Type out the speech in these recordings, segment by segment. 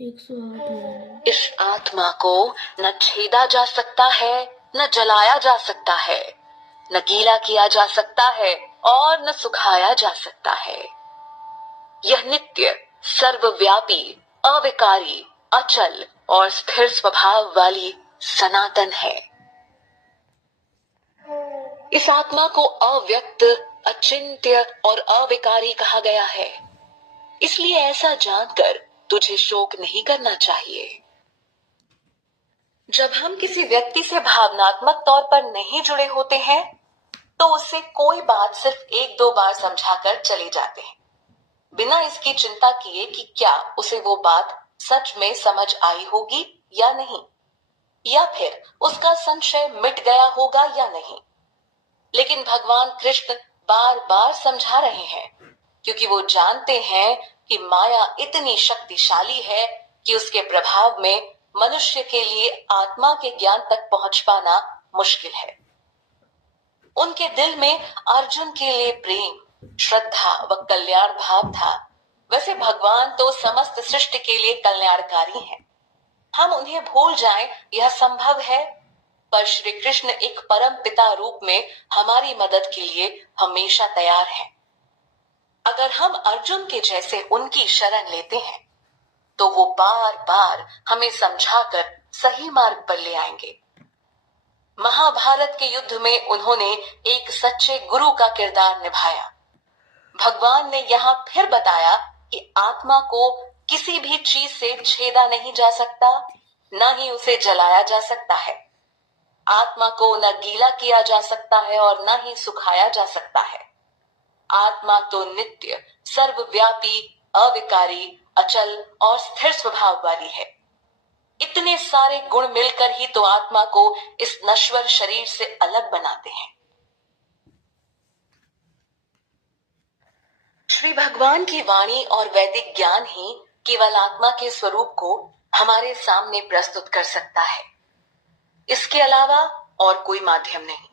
108 इस आत्मा को न छेदा जा सकता है, न जलाया जा सकता है, न गीला किया जा सकता है और न सुखाया जा सकता है। यह नित्य, सर्वव्यापी, अविकारी, अचल और स्थिर स्वभाव वाली सनातन है। इस आत्मा को अव्यक्त, अचिंत्य और अविकारी कहा गया है। इसलिए ऐसा जानकर तुझे शोक नहीं करना चाहिए। जब हम किसी व्यक्ति से भावनात्मक तौर पर नहीं जुड़े होते हैं, तो उससे कोई बात सिर्फ एक दो बार समझाकर चले जाते हैं, बिना इसकी चिंता किए कि क्या उसे वो बात सच में समझ आई होगी या नहीं, या फिर उसका संशय मिट गया होगा या नहीं। लेकिन भगवान कृष्ण बार बार समझा रहे हैं, क्योंकि वो जानते हैं कि माया इतनी शक्तिशाली है कि उसके प्रभाव में मनुष्य के लिए आत्मा के ज्ञान तक पहुंच पाना मुश्किल है। उनके दिल में अर्जुन के लिए प्रेम, श्रद्धा व कल्याण भाव था। वैसे भगवान तो समस्त सृष्टि के लिए कल्याणकारी हैं। हम उन्हें भूल जाएं, यह संभव है, पर श्री कृष्ण एक परम पिता रूप में हमारी मदद के लिए हमेशा तैयार हैं। अगर हम अर्जुन के जैसे उनकी शरण लेते हैं, तो वो बार बार हमें समझाकर सही मार्ग पर ले आएंगे। महाभारत के युद्ध में उन्होंने एक सच्चे गुरु का किरदार निभाया। भगवान ने यहाँ फिर बताया कि आत्मा को किसी भी चीज से छेदा नहीं जा सकता, न ही उसे जलाया जा सकता है। आत्मा को न गीला किया जा सकता है और न ही सुखाया जा सकता है। आत्मा तो नित्य, सर्वव्यापी, अविकारी, अचल और स्थिर स्वभाव वाली है। इतने सारे गुण मिलकर ही तो आत्मा को इस नश्वर शरीर से अलग बनाते हैं। श्री भगवान की वाणी और वैदिक ज्ञान ही केवल आत्मा के स्वरूप को हमारे सामने प्रस्तुत कर सकता है। इसके अलावा और कोई माध्यम नहीं।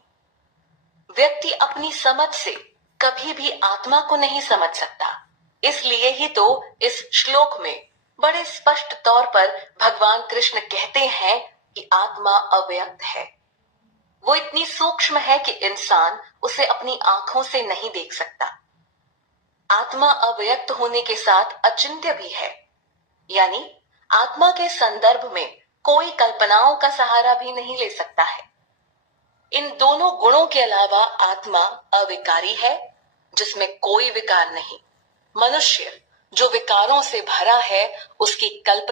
व्यक्ति अपनी समझ से कभी भी आत्मा को नहीं समझ सकता। इसलिए ही तो इस श्लोक में बड़े स्पष्ट तौर पर भगवान कृष्ण कहते हैं कि आत्मा अव्यक्त है। वो इतनी सूक्ष्म है कि इंसान उसे अपनी आंखों से नहीं देख सकता। आत्मा अव्यक्त होने के साथ अचिंत्य भी है, यानी आत्मा के संदर्भ में कोई कल्पनाओं का सहारा भी नहीं ले सकता है। इन दोनों गुणों के अलावा आत्मा अविकारी है, जिसमें कोई विकार नहीं। मनुष्य जो विकारों से भरा है, उसकी कल्पना